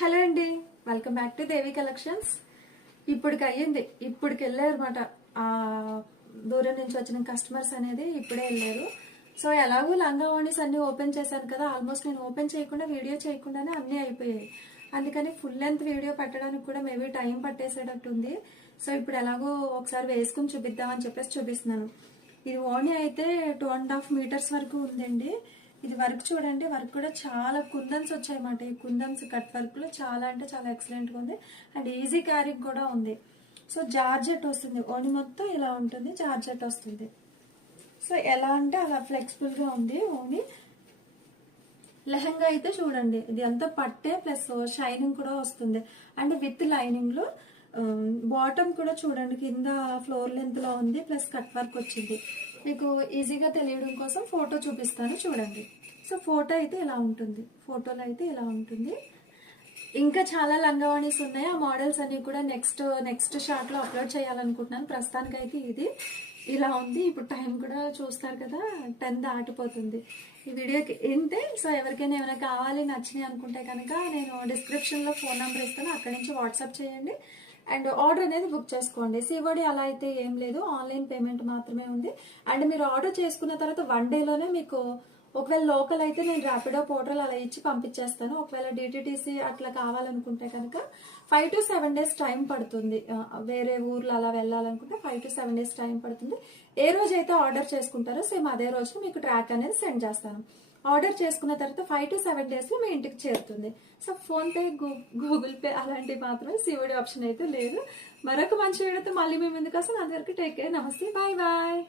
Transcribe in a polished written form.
Hello అండి, welcome back to Devi collections. ఇప్పటికి అయ్యింది, ఇప్పటికి వెళ్ళారన్నమాట. ఆ దూరం నుంచి వచ్చిన కస్టమర్స్ అనేది ఇప్పుడే వెళ్ళారు. సో ఎలాగో లంగా ఓణీస్ అన్ని ఓపెన్ చేశాను కదా, ఆల్మోస్ట్ నేను ఓపెన్ చేయకుండా వీడియో చేయకుండానే అన్నీ అయిపోయాయి. అందుకని ఫుల్ లెంత్ వీడియో పెట్టడానికి కూడా మేబీ టైం పట్టేసేటట్టుంది. సో ఇప్పుడు ఎలాగో ఒకసారి వేసుకుని చూపిద్దామని చెప్పేసి చూపిస్తున్నాను. ఇది ఓణీ అయితే 2.5 మీటర్స్ వరకు ఉందండి. ఇది వర్క్ చూడండి, వర్క్ కూడా చాలా కుందన్స్ వచ్చాయన్నమాట. ఈ కుందన్స్ కట్ వర్క్ లో చాలా అంటే చాలా ఎక్సలెంట్ గా ఉంది అండ్ ఈజీ క్యారింగ్ కూడా ఉంది. సో జార్జెట్ వస్తుంది, ఓణి మొత్తం ఇలా ఉంటుంది, జార్జెట్ వస్తుంది. సో ఎలా అంటే అలా ఫ్లెక్సిబుల్ గా ఉంది ఓణి. లెహంగా అయితే చూడండి, ఇది అంతా పట్టే ప్లస్ షైనింగ్ కూడా వస్తుంది అండ్ విత్ లైనింగ్ లో. బాటమ్ కూడా చూడండి, కింద ఫ్లోర్ లెంత్ లో ఉంది ప్లస్ కట్ వర్క్ వచ్చింది. మీకు ఈజీగా తెలియడం కోసం ఫోటో చూపిస్తాను చూడండి. సో ఫోటో అయితే ఇలా ఉంటుంది, ఫోటోలో అయితే ఇలా ఉంటుంది. ఇంకా చాలా లంగావాణీస్ ఉన్నాయి, ఆ మోడల్స్ అన్ని కూడా నెక్స్ట్ షార్ట్ లో అప్లోడ్ చేయాలనుకుంటున్నాను. ప్రస్తుతానికి అయితే ఇది ఇలా ఉంది. ఇప్పుడు టైం కూడా చూస్తారు కదా, 10 దాటిపోతుంది. ఈ వీడియోకి ఇంతే. సో ఎవరికైనా ఏమైనా కావాలి నచ్చినాయి అనుకుంటే కనుక నేను డిస్క్రిప్షన్ లో ఫోన్ నెంబర్ ఇస్తాను, అక్కడి నుంచి వాట్సాప్ చేయండి అండ్ ఆర్డర్ అనేది బుక్ చేసుకోండి. సివడి అలా అయితే ఏం లేదు, ఆన్లైన్ పేమెంట్ మాత్రమే ఉంది. అండ్ మీరు ఆర్డర్ చేసుకున్న తర్వాత 1 డేలోనే మీకు, ఒకవేళ లోకల్ అయితే నేను ర్యాపిడో పోర్టల్ అలా ఇచ్చి పంపించేస్తాను. ఒకవేళ డిటిటిసి అట్లా కావాలనుకుంటే కనుక 5 to 7 డేస్ టైం పడుతుంది. వేరే ఊర్లో అలా వెళ్ళాలనుకుంటే 5 to 7 డేస్ టైం పడుతుంది. ఏ రోజు అయితే ఆర్డర్ చేసుకుంటారో సేమ్ అదే రోజు మీకు ట్రాక్ అనేది సెండ్ చేస్తాను. ఆర్డర్ చేసుకున్న తర్వాత 5 to 7 డేస్ లో మీ ఇంటికి చేరుతుంది. So phone pay, Google pay అలాంటివి మాత్రమే, సివడి ఆప్షన్ అయితే లేదు. మరొక మంచి వీడియోతో మళ్ళీ మీ ముందుకు వస్తాను. అందరికీ టేక్ కేర్, నమస్తే, బాయ్ బాయ్.